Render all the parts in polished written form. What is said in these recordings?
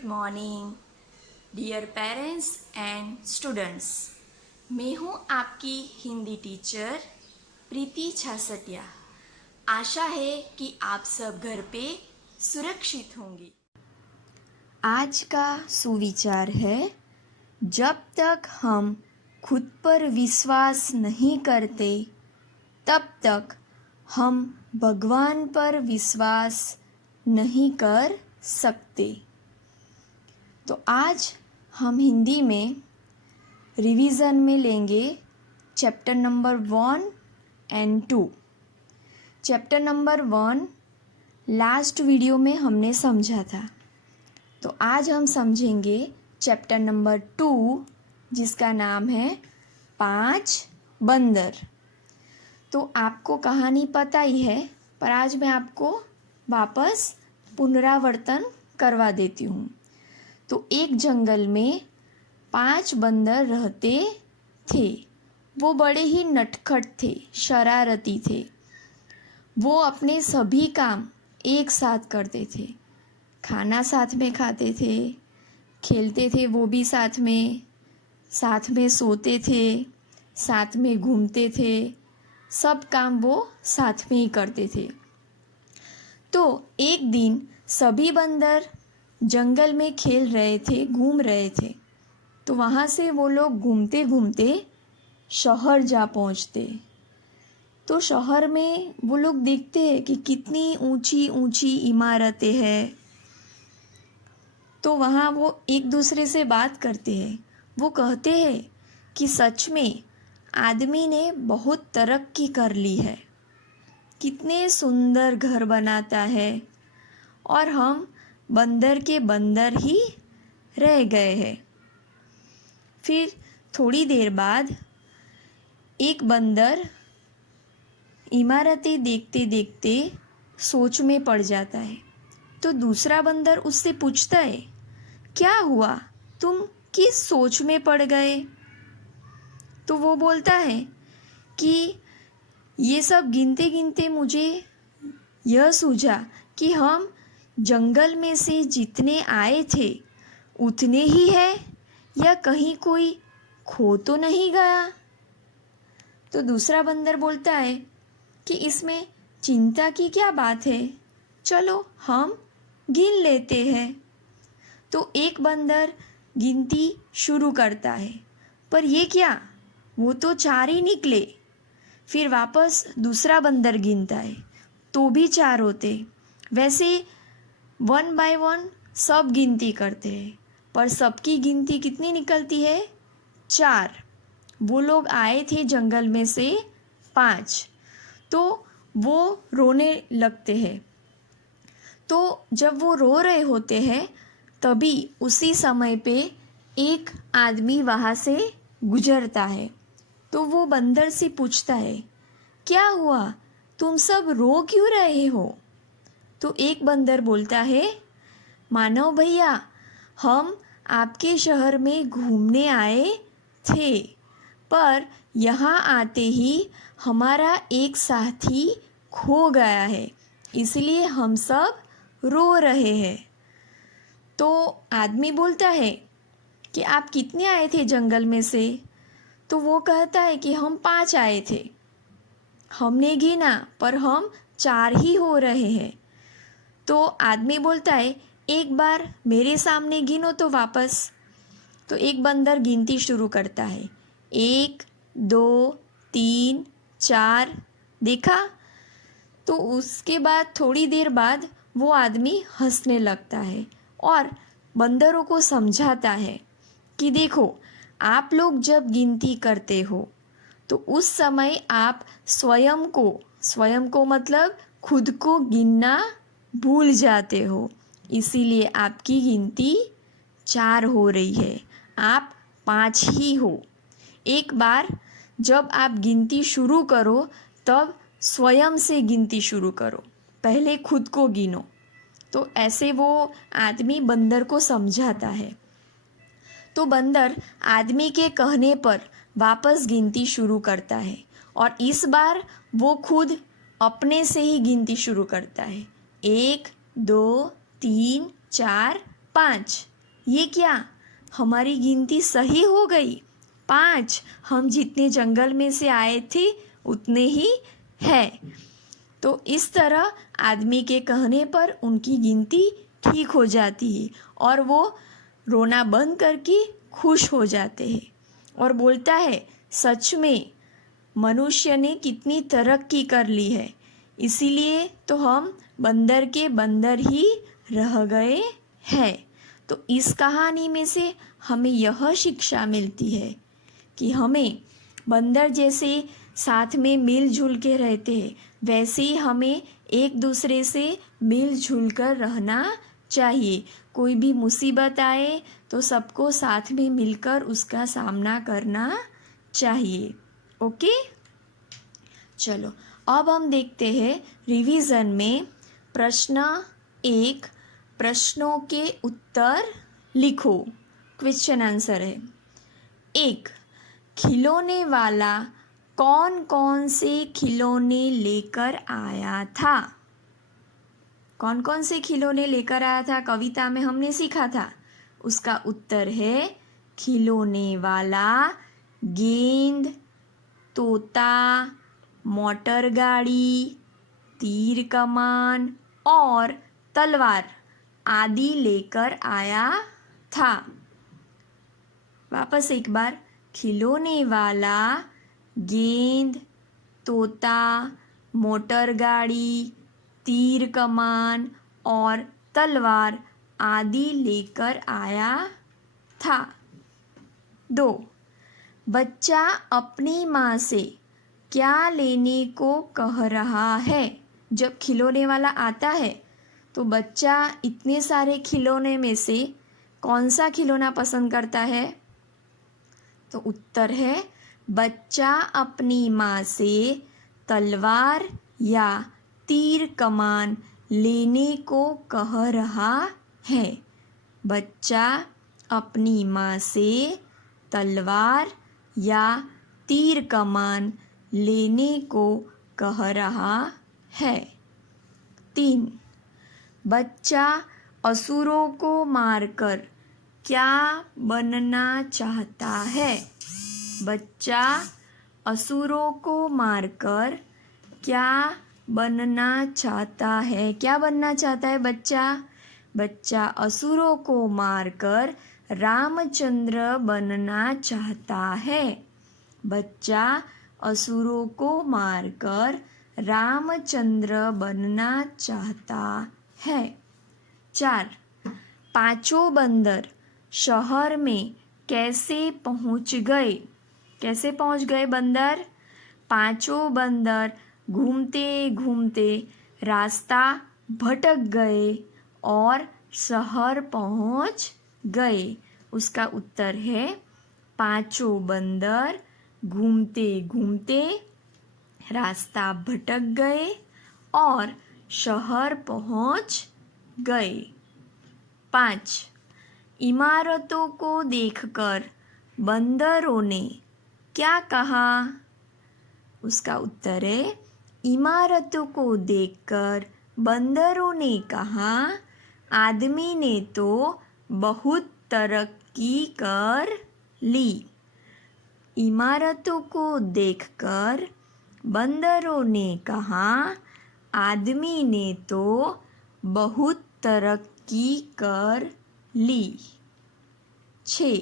Good morning dear parents and students. मैं हूँ आपकी हिंदी टीचर प्रीति छासटिया। आशा है कि आप सब घर पे सुरक्षित होंगे। आज का सुविचार है, जब तक हम खुद पर विश्वास नहीं करते तब तक हम भगवान पर विश्वास नहीं कर सकते। तो आज हम हिंदी में रिवीजन में लेंगे chapter number 1 and 2। Chapter number 1 last video में हमने समझा था, तो आज हम समझेंगे चैप्टर नंबर 2 जिसका नाम है 5 बंदर। तो आपको कहानी पता ही है, पर आज मैं आपको वापस पुनरावर्तन करवा देती हूँ। तो एक जंगल में 5 बंदर रहते थे। वो बड़े ही नटखट थे, शरारती थे। वो अपने सभी काम एक साथ करते थे। खाना साथ में खाते थे, खेलते थे वो भी साथ में सोते थे, साथ में घूमते थे, सब काम वो साथ में ही करते थे। तो एक दिन सभी बंदर जंगल में खेल रहे थे, घूम रहे थे। तो वहाँ से वो लोग घूमते घूमते शहर जा पहुँचते। तो शहर में वो लोग देखते हैं कि कितनी ऊंची ऊंची इमारतें हैं। तो वहाँ वो एक दूसरे से बात करते हैं। वो कहते हैं कि सच में आदमी ने बहुत तरक्की कर ली है, कितने सुंदर घर बनाता है और हम बंदर के बंदर ही रह गए हैं। फिर थोड़ी देर बाद एक बंदर इमारतें देखते देखते सोच में पड़ जाता है। तो दूसरा बंदर उससे पूछता है, क्या हुआ, तुम किस सोच में पड़ गए? तो वो बोलता है कि ये सब गिनते गिनते मुझे यह सूझा कि हम जंगल में से जितने आए थे उतने ही है, या कहीं कोई खो तो नहीं गया? तो दूसरा बंदर बोलता है कि इसमें चिंता की क्या बात है, चलो हम गिन लेते हैं। तो एक बंदर गिनती शुरू करता है, पर ये क्या, वो तो 4 ही निकले। फिर वापस दूसरा बंदर गिनता है, तो भी 4 होते। वैसे 1 बाय 1 सब गिनती करते हैं, पर सबकी गिनती कितनी निकलती है? 4। वो लोग आए थे जंगल में से 5। तो वो रोने लगते हैं। तो जब वो रो रहे होते हैं तभी उसी समय पे एक आदमी वहाँ से गुजरता है। तो वो बंदर से पूछता है, क्या हुआ, तुम सब रो क्यों रहे हो? तो एक बंदर बोलता है, मानव भैया, हम आपके शहर में घूमने आए थे, पर यहाँ आते ही हमारा एक साथी खो गया है, इसलिए हम सब रो रहे हैं। तो आदमी बोलता है कि आप कितने आए थे जंगल में से? तो वो कहता है कि हम 5 आए थे। हमने गिना, पर हम 4 ही हो रहे हैं। तो आदमी बोलता है, एक बार मेरे सामने गिनो तो वापस। तो एक बंदर गिनती शुरू करता है, 1 2 3 4। देखा? तो उसके बाद थोड़ी देर बाद वो आदमी हंसने लगता है और बंदरों को समझाता है कि देखो, आप लोग जब गिनती करते हो तो उस समय आप स्वयं को मतलब खुद को गिनना भूल जाते हो, इसीलिए आपकी गिनती 4 हो रही है, आप 5 ही हो। एक बार जब आप गिनती शुरू करो तब स्वयं से गिनती शुरू करो, पहले खुद को गिनो। तो ऐसे वो आदमी बंदर को समझाता है। तो बंदर आदमी के कहने पर वापस गिनती शुरू करता है और इस बार वो खुद अपने से ही गिनती शुरू करता है, 1 2 3 4 5। ये क्या, हमारी गिनती सही हो गई? 5, हम जितने जंगल में से आए थे उतने ही है। तो इस तरह आदमी के कहने पर उनकी गिनती ठीक हो जाती है और वो रोना बंद करके खुश हो जाते हैं और बोलता है, सच में मनुष्य ने कितनी तरक्की कर ली है, इसीलिए तो हम बंदर के बंदर ही रह गए हैं। तो इस कहानी में से हमें यह शिक्षा मिलती है कि हमें बंदर जैसे साथ में मिलजुल के रहते हैं, वैसे ही हमें एक दूसरे से मिलजुल कर रहना चाहिए। कोई भी मुसीबत आए तो सबको साथ में मिलकर उसका सामना करना चाहिए। ओके, चलो अब हम देखते हैं रिवीजन में प्रश्न 1, प्रश्नों के उत्तर लिखो। क्वेश्चन आंसर है 1, खिलौने वाला कौन कौन से खिलौने लेकर आया था? कौन कौन से खिलौने लेकर आया था कविता में हमने सीखा था? उसका उत्तर है खिलौने वाला गेंद, तोता, मोटर गाड़ी, तीर कमान और तलवार आदि लेकर आया था। वापस एक बार, खिलौने वाला गेंद, तोता, मोटर गाड़ी, तीर कमान और तलवार आदि लेकर आया था। 2, बच्चा अपनी माँ से क्या लेने को कह रहा है? जब खिलौने वाला आता है तो बच्चा इतने सारे खिलौने में से कौन सा खिलौना पसंद करता है? तो उत्तर है बच्चा अपनी माँ से तलवार या तीर कमान लेने को कह रहा है। बच्चा अपनी माँ से तलवार या तीर कमान लेने को कह रहा है। 3, बच्चा असुरों को मारकर क्या बनना चाहता है? बच्चा असुरों को मारकर क्या बनना चाहता है? क्या बनना चाहता है बच्चा? बच्चा असुरों को मारकर रामचंद्र बनना चाहता है। बच्चा असुरों को मारकर रामचंद्र बनना चाहता है। 4, पांचों बंदर शहर में कैसे पहुंच गए? कैसे पहुंच गए बंदर? पांचों बंदर घूमते घूमते रास्ता भटक गए और शहर पहुंच गए। उसका उत्तर है पांचों बंदर घूमते घूमते रास्ता भटक गए और शहर पहुंच गए। 5, इमारतों को देखकर बंदरों ने क्या कहा? उसका उत्तर है इमारतों को देखकर बंदरों ने कहा, आदमी ने तो बहुत तरक्की कर ली। इमारतों को देखकर बंदरों ने कहा, आदमी ने तो बहुत तरक्की कर ली। 6,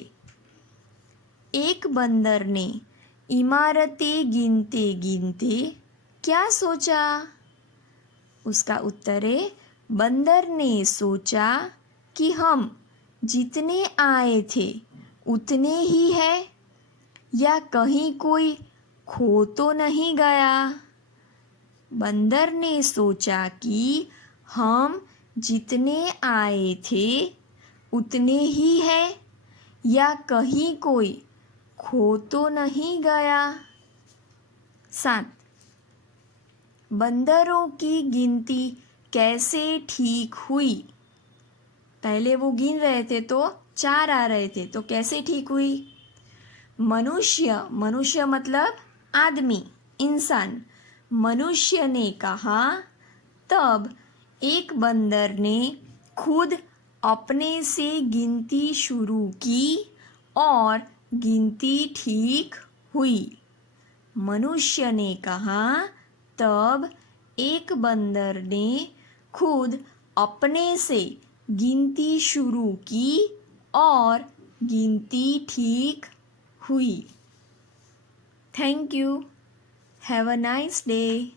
एक बंदर ने इमारतें गिनते गिनते क्या सोचा? उसका उत्तर है बंदर ने सोचा कि हम जितने आए थे उतने ही है या कहीं कोई खो तो नहीं गया। बंदर ने सोचा कि हम जितने आए थे उतने ही है या कहीं कोई खो तो नहीं गया। 7, बंदरों की गिनती कैसे ठीक हुई? पहले वो गिन रहे थे तो 4 आ रहे थे, तो कैसे ठीक हुई? मनुष्य मतलब आदमी, इंसान। मनुष्य ने कहा, तब एक बंदर ने खुद अपने से गिनती शुरू की और गिनती ठीक हुई। मनुष्य ने कहा, तब एक बंदर ने खुद अपने से गिनती शुरू की और गिनती ठीक हुई। Thank you. Have a nice day.